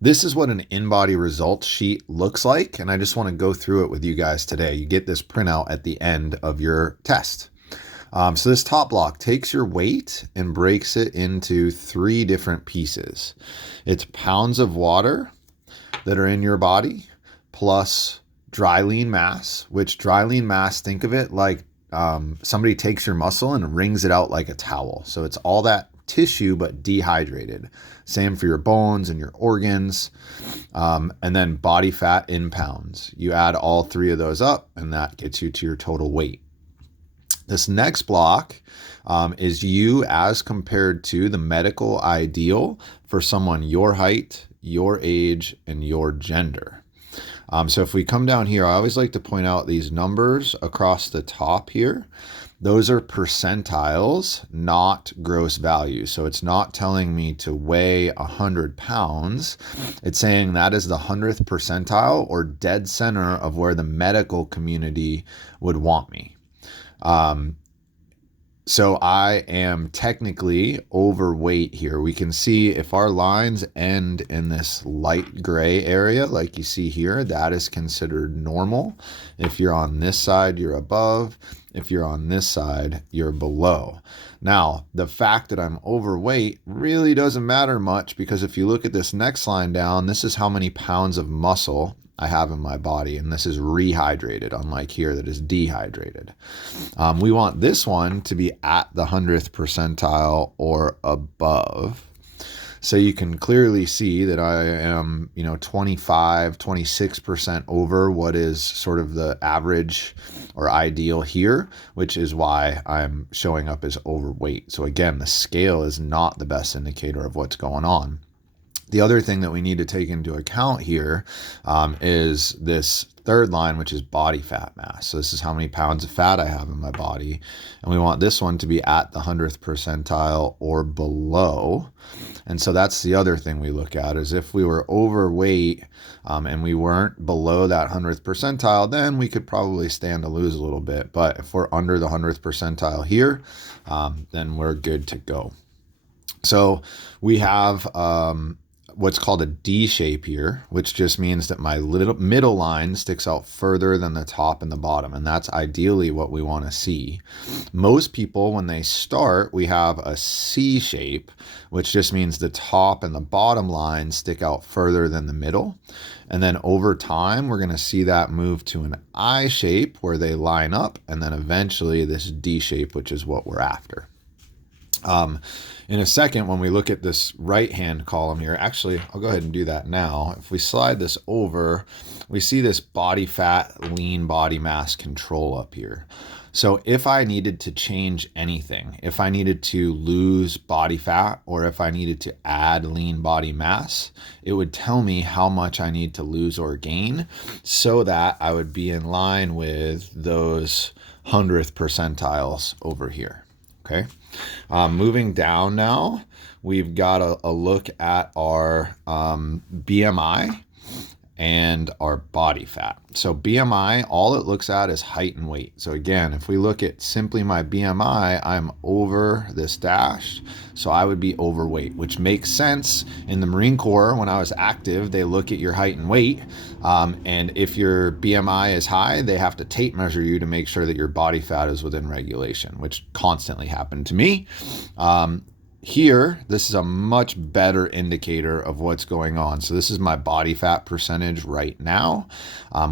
This is what an InBody results sheet looks like, and I just want to go through it with you guys today. You get this printout at the end of your test. So this top block takes your weight and breaks it into 3 different pieces. It's pounds of water that are in your body plus dry lean mass, which dry lean mass, think of it like somebody takes your muscle and wrings it out like a towel. So it's all that tissue but dehydrated. Same for your bones and your organs. And then body fat in pounds. You add all 3 of those up and that gets you to your total weight. This next block is you as compared to the medical ideal for someone your height, your age, and your gender. So if we come down here, I always like to point out these numbers across the top here. Those are percentiles, not gross values. So it's not telling me to weigh 100 pounds. It's saying that is the 100th percentile or dead center of where the medical community would want me. So I am technically overweight here. We can see if our lines end in this light gray area, like you see here, that is considered normal. If you're on this side, you're above. If you're on this side, you're below. Now, the fact that I'm overweight really doesn't matter much because if you look at this next line down, this is how many pounds of muscle I have in my body, and this is rehydrated, unlike here that is dehydrated. We want this one to be at the 100th percentile or above. So you can clearly see that I am, 25, 26% over what is sort of the average or ideal here, which is why I'm showing up as overweight. So again, the scale is not the best indicator of what's going on. The other thing that we need to take into account here is this third line, which is body fat mass. So this is how many pounds of fat I have in my body. And we want this one to be at the 100th percentile or below. And so that's the other thing we look at is if we were overweight and we weren't below that 100th percentile, then we could probably stand to lose a little bit. But if we're under the 100th percentile here, then we're good to go. So we have what's called a D shape here, which just means that my middle line sticks out further than the top and the bottom, and that's ideally what we want to see. Most people, when they start, we have a C shape, which just means the top and the bottom line stick out further than the middle. And then over time, we're going to see that move to an I shape where they line up, and then eventually this D shape, which is what we're after. In a second, when we look at this right-hand column here, actually, I'll go ahead and do that now. If we slide this over, we see this body fat, lean body mass control up here. So if I needed to change anything, if I needed to lose body fat or if I needed to add lean body mass, it would tell me how much I need to lose or gain so that I would be in line with those 100th percentiles over here. Okay. Moving down now, we've got a look at our BMI and our body fat. So BMI, all it looks at is height and weight. So again, if we look at simply my BMI, I'm over this dash. So I would be overweight, which makes sense. In the Marine Corps, when I was active, they look at your height and weight. And if your BMI is high, they have to tape measure you to make sure that your body fat is within regulation, which constantly happened to me. Here, this is a much better indicator of what's going on. So this is my body fat percentage right now.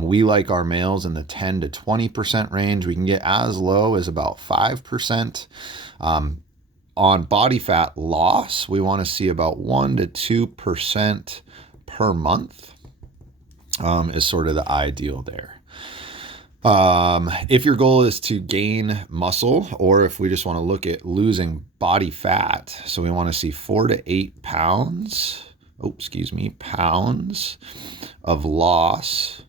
We like our males in the 10 to 20% range. We can get as low as about 5%. On body fat loss, we want to see about 1 to 2% per month is sort of the ideal there. If your goal is to gain muscle, or if we just want to look at losing body fat, so we want to see 4 to 8 pounds of loss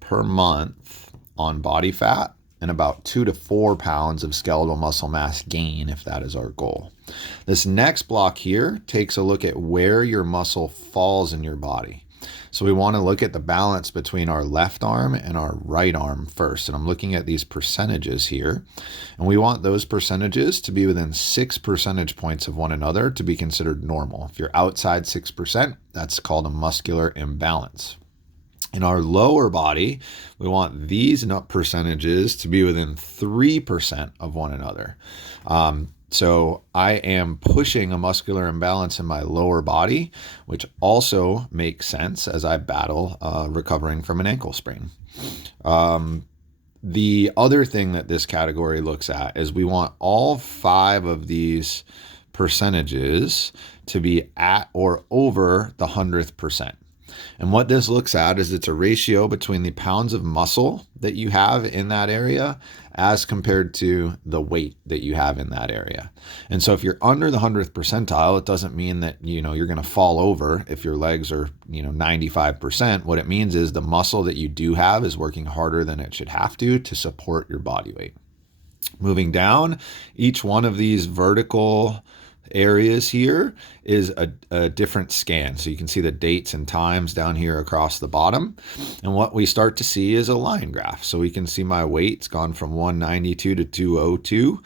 per month on body fat, and about 2 to 4 pounds of skeletal muscle mass gain if that is our goal. This next block here takes a look at where your muscle falls in your body. So we want to look at the balance between our left arm and our right arm first. And I'm looking at these percentages here. And we want those percentages to be within 6 percentage points of one another to be considered normal. If you're outside 6%, that's called a muscular imbalance. In our lower body, we want these nut percentages to be within 3% of one another. So I am pushing a muscular imbalance in my lower body, which also makes sense as I battle recovering from an ankle sprain. The other thing that this category looks at is we want all 5 of these percentages to be at or over the 100th percent. And what this looks at is it's a ratio between the pounds of muscle that you have in that area as compared to the weight that you have in that area. And so if you're under the 100th percentile, it doesn't mean that, you're going to fall over if your legs are, 95%. What it means is the muscle that you do have is working harder than it should have to support your body weight. Moving down, each one of these vertical areas here is a different scan. So you can see the dates and times down here across the bottom. And what we start to see is a line graph. So we can see my weight's gone from 192 to 202,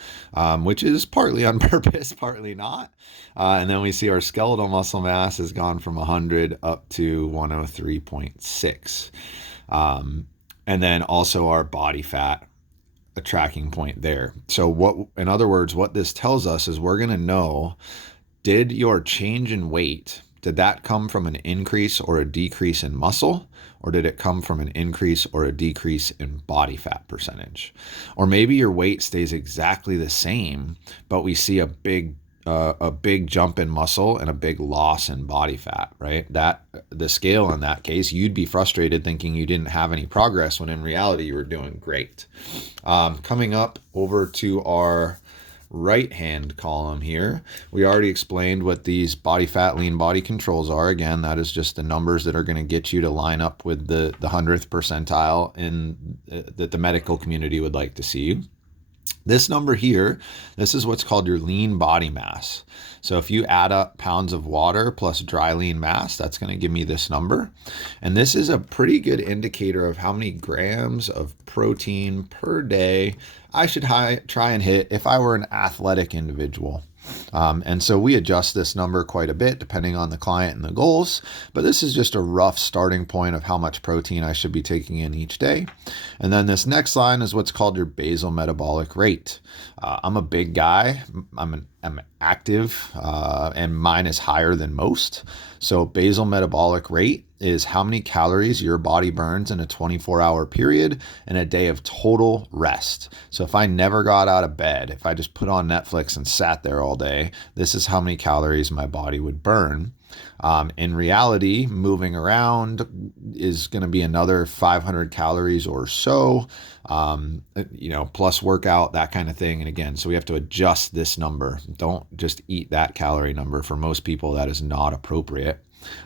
which is partly on purpose, partly not. And then we see our skeletal muscle mass has gone from 100 up to 103.6. And then also our body fat, a tracking point there. So in other words, what this tells us is we're going to know, did your change in weight, did that come from an increase or a decrease in muscle, or did it come from an increase or a decrease in body fat percentage? Or maybe your weight stays exactly the same, but we see a big jump in muscle and a big loss in body fat, right? The scale in that case, you'd be frustrated thinking you didn't have any progress when in reality you were doing great. Coming up over to our right hand column here, we already explained what these body fat lean body controls are. Again, that is just the numbers that are going to get you to line up with the 100th percentile that the medical community would like to see. This number here, this is what's called your lean body mass. So if you add up pounds of water plus dry lean mass, that's going to give me this number. And this is a pretty good indicator of how many grams of protein per day I should try and hit if I were an athletic individual. And so we adjust this number quite a bit depending on the client and the goals, but this is just a rough starting point of how much protein I should be taking in each day. And then this next line is what's called your basal metabolic rate. I'm a big guy. I'm active, and mine is higher than most. So basal metabolic rate is how many calories your body burns in a 24-hour period in a day of total rest. So if I never got out of bed, if I just put on Netflix and sat there all day, this is how many calories my body would burn. In reality, moving around is going to be another 500 calories or so, plus workout, that kind of thing. And again, so we have to adjust this number. Don't just eat that calorie number. For most people, that is not appropriate.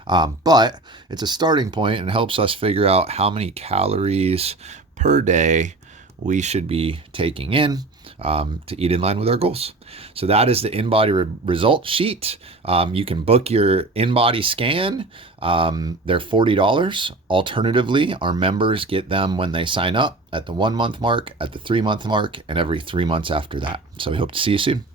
But it's a starting point and helps us figure out how many calories per day we should be taking in to eat in line with our goals. So that is the InBody result sheet. You can book your InBody scan. They're $40. Alternatively, our members get them when they sign up at the 1 month mark, at the 3 month mark, and every 3 months after that. So we hope to see you soon.